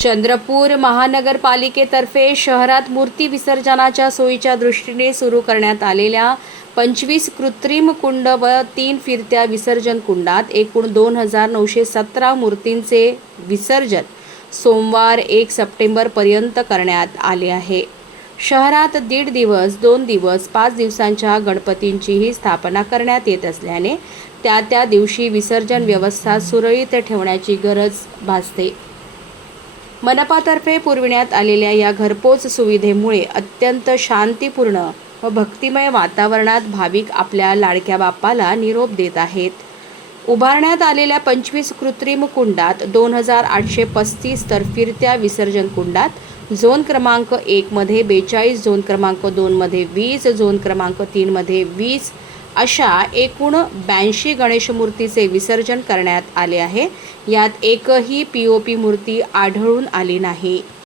चंद्रपूर महानगरपालिकेतर्फे शहरात मूर्ती विसर्जनाच्या सोयीच्या दृष्टीने सुरू करण्यात आलेल्या पंचवीस कृत्रिम कुंड व तीन फिरत्या विसर्जन कुंडात एकूण दोन हजार नऊशे सतरा मूर्तींचे विसर्जन सोमवार एक सप्टेंबरपर्यंत करण्यात आले आहे. शहरात दीड दिवस दोन दिवस पाच दिवसांच्या गणपतींचीही स्थापना करण्यात येत असल्याने त्या त्या दिवशी विसर्जन व्यवस्था सुरळीत ठेवण्याची गरज भासते. मनपातर्फे पुरविण्यात आलेल्या या घरपोच सुविधेमुळे अत्यंत शांतीपूर्ण व भक्तिमय वातावरणात भाविक आपल्या लाडक्या बाप्पाला निरोप देत आहेत. उभारण्यात आलेल्या पंचवीस कृत्रिम कुंडात दोन हजार आठशे पस्तीस तर फिरत्या विसर्जन कुंडात झोन क्रमांक एकमध्ये बेचाळीस झोन क्रमांक दोनमध्ये वीस झोन क्रमांक तीनमध्ये वीस अशा एकूण ब्याऐंशी गणेश मूर्तीचे विसर्जन करण्यात आले आहे. यात एकही पी ओ पी मूर्ती आढळून आली नाही.